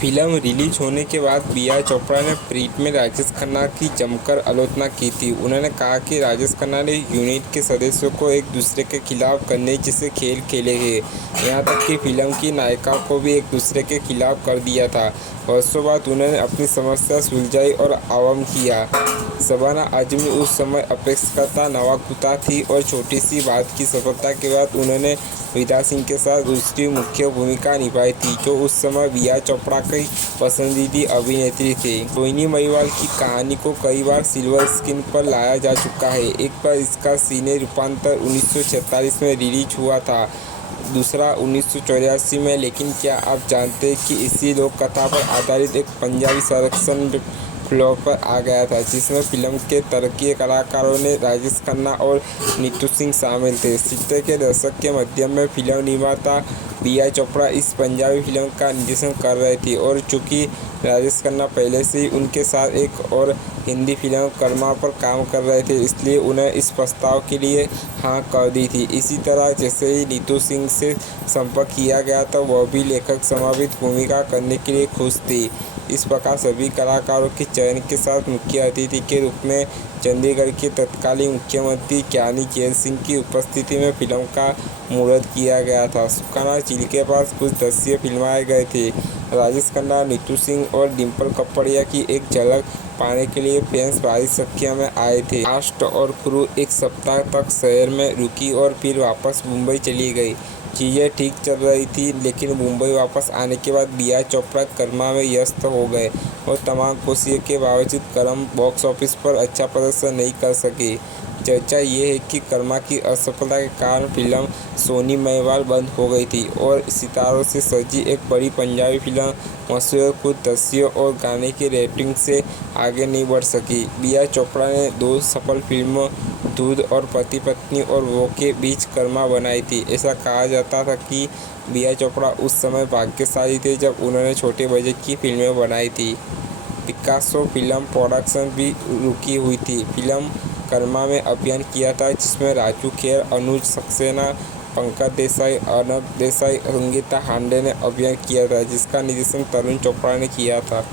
Film release होने के बाद बी.आर. चोपड़ा ने प्रिंट में राजेश खन्ना की जमकर आलोचना की थी। उन्होंने कहा कि राजेश खन्ना ने यूनिट के सदस्यों को एक दूसरे के खिलाफ करने जैसे खेल खेले हैं। यहाँ तक कि फिल्म की नायिका को भी एक दूसरे के खिलाफ कर दिया था। वर्षों बाद उन्होंने अपनी समस्या सुलझाई और आवाम किया। शबाना आजमी उस समय अपेक्षाकृत नवाकुता थी और छोटी सी बात की सफलता के बाद उन्होंने विदा सिंह के साथ दूसरी मुख्य भूमिका निभाई थी, जो उस समय बी.आर. चोपड़ा की पसंदीदा अभिनेत्री थे। रोहिणी महिवाल की कहानी को कई बार सिल्वर स्क्रीन पर लाया जा चुका है। एक बार इसका सिने रूपांतर 1946 में रिलीज हुआ था, दूसरा 1984 में। लेकिन क्या आप जानते हैं कि इसी लोक कथा पर आधारित एक पंजाबी संरक्षण फ्लोर पर आ गया था, जिसमें फिल्म के तर्कीय कलाकारों ने राजेश खन्ना और नीतू सिंह शामिल थे। 70 के दशक के मध्य में फिल्म निर्माता बी.आर. चोपड़ा इस पंजाबी फिल्म का निर्देशन कर रहे थे और चूंकि राजेश खन्ना पहले से ही उनके साथ एक और हिंदी फिल्म कर्मा पर काम कर रहे थे, इसलिए उन्हें इस प्रस्ताव के लिए हाँ कर दी थी। इसी तरह जैसे ही नीतू सिंह से संपर्क किया गया तो वह भी लेखक समावित भूमिका करने के लिए खुश थी। इस प्रकार सभी कलाकारों के चयन के साथ मुख्य अतिथि के रूप में चंडीगढ़ के तत्कालीन मुख्यमंत्री ज्ञानी जैल सिंह की उपस्थिति में फिल्म का मुहूर्त किया गया था। सुखाना झील के पास कुछ दृश्य फिल्माए गए थे। राजेश खन्ना, नीतू सिंह और डिम्पल कपड़िया की एक झलक पाने के लिए फैंस भारी संख्या में आए थे। कास्ट और क्रू एक सप्ताह तक शहर में रुकी और फिर वापस मुंबई चली गई। चीज़ें ठीक चल रही थी, लेकिन मुंबई वापस आने के बाद बी.आर. चोपड़ा कर्मा में व्यस्त हो गए और तमाम कोशिशों के बावजूद कर्म बॉक्स ऑफिस पर अच्छा प्रदर्शन नहीं कर सके। चर्चा ये है कि कर्मा की असफलता के कारण फिल्म सोनी महिवाल बंद हो गई थी और सितारों से सजी एक बड़ी पंजाबी फिल्म मशहूर कुछ दृश्यों और गाने की रेटिंग से आगे नहीं बढ़ सकी। बी.आर. चोपड़ा ने 2 सफल फिल्मों दूध और पति पत्नी और वो के बीच कर्मा बनाई थी। ऐसा कहा जाता था कि बी.आर. चोपड़ा उस समय भाग्यशाली थे जब उन्होंने छोटे बजट की फिल्में बनाई थी। पिकासो फिल्म प्रोडक्शन भी रुकी हुई थी। फिल्म कर्मा में अभिनय किया था, जिसमें राजू खेर, अनुज सक्सेना, पंकज देसाई, अर्नब देसाई, संगीता हांडे ने अभिनय किया था, जिसका निर्देशन तरुण चोपड़ा ने किया था।